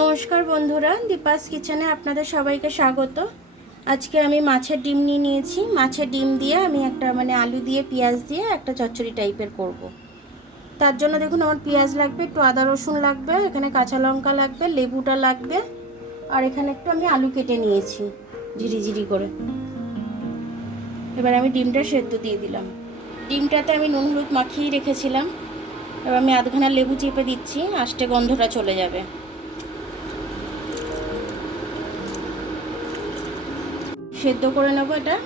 নমস্কার বন্ধুরা, দীপাস কিচেনে আপনাদের সবাইকে স্বাগত। আজকে আমি মাছের ডিম নিয়ে নিয়েছি। মাছের ডিম দিয়ে আমি একটা আলু দিয়ে পেঁয়াজ দিয়ে একটা চচ্চড়ি টাইপের করব। তার জন্য দেখুন আমার পেঁয়াজ লাগবে, একটু আদা রসুন লাগবে, এখানে কাঁচা লঙ্কা লাগবে, লেবুটা লাগবে, আর এখানে একটু আমি আলু কেটে নিয়েছি ঝিরি করে। এবার আমি ডিমটা সেদ্ধ দিয়ে দিলাম। ডিমটাতে আমি নুন হলুদ মাখিয়ে রেখেছিলাম। এবার আমি আধখানা লেবু চেপে দিচ্ছি, আষ্টে গন্ধটা চলে যাবে। সেদ্ধ করে নেব। এটা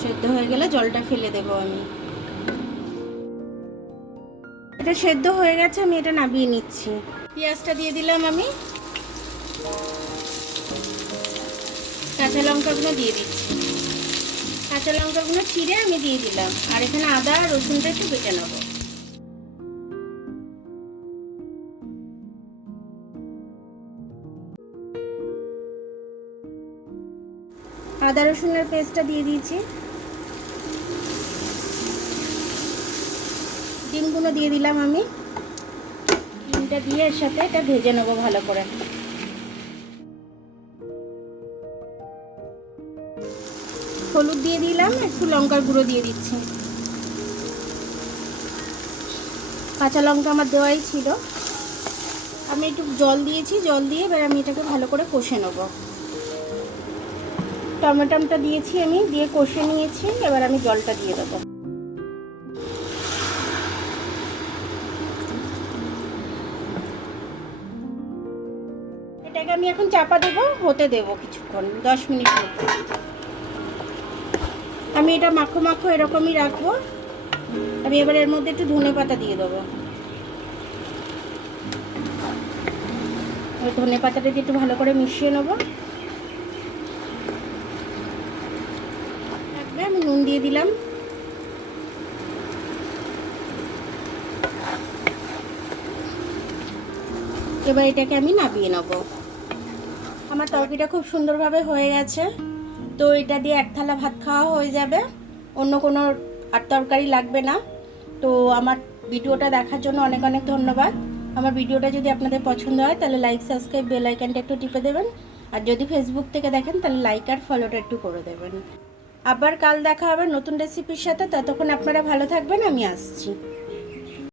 সেদ্ধ হয়ে গেলে জলটা ফেলে দেব আমি। এটা সেদ্ধ হয়ে গেছে, আমি এটা নামিয়ে নিচ্ছি। পেঁয়াজটা দিয়ে দিলাম আমি, কাঁচা লঙ্কাগুলো দিয়ে দিচ্ছি। কাঁচা লঙ্কাগুলো চিড়ে আমি দিয়ে দিলাম, আর এখানে আদা আর রসুনটা একটু বেটে নেব। আদা রসুনের পেস্টটা দিয়ে দিয়েছি। ডিমগুলো দিয়ে দিলাম আমি। ডিমটা দিয়ে এর সাথে এটা ভেজে নেবো ভালো করে। হলুদ দিয়ে দিলাম, একটু লঙ্কার গুঁড়ো দিয়ে দিচ্ছি। কাঁচা লঙ্কা আমার দেওয়াই ছিল। আমি একটু জল দিয়েছি, জল দিয়ে এবার আমি এটাকে ভালো করে কষে নেব। টমেটোটা দিয়েছি আমি, দিয়ে কষে নিয়েছি। এবার আমি জলটা দিয়ে দেবো। এটাকে আমি এখন চাপা দেবো, হতে দেবো কিছুক্ষণ, 10 মিনিট মতো। আমি এটা মাখো মাখো এরকমই রাখবো। আমি এবার এর মধ্যে একটু ধনেপাতা দিয়ে দেবো। ওই ধনেপাতাটা দিয়ে একটু ভালো করে মিশিয়ে নেবো। আমি নুন দিয়ে দিলাম। এবার এটাকে আমি নামিয়ে নেব। আমার তরকারিটা খুব সুন্দরভাবে হয়ে গেছে। তো এটা দিয়ে এক থালা ভাত খাওয়া হয়ে যাবে, অন্য কোনো আর তরকারি লাগবে না। তো আমার ভিডিওটা দেখার জন্য অনেক অনেক ধন্যবাদ। আমার ভিডিওটা যদি আপনাদের পছন্দ হয় তাহলে লাইক, সাবস্ক্রাইব, বেল আইকনটা একটু টিপে দেবেন। আর যদি ফেসবুক থেকে দেখেন তাহলে লাইক আর ফলোটা একটু করে দেবেন। আবার কাল দেখা হবে নতুন রেসিপির সাথে। ততক্ষণ আপনারা ভালো থাকবেন, আমি আসছি।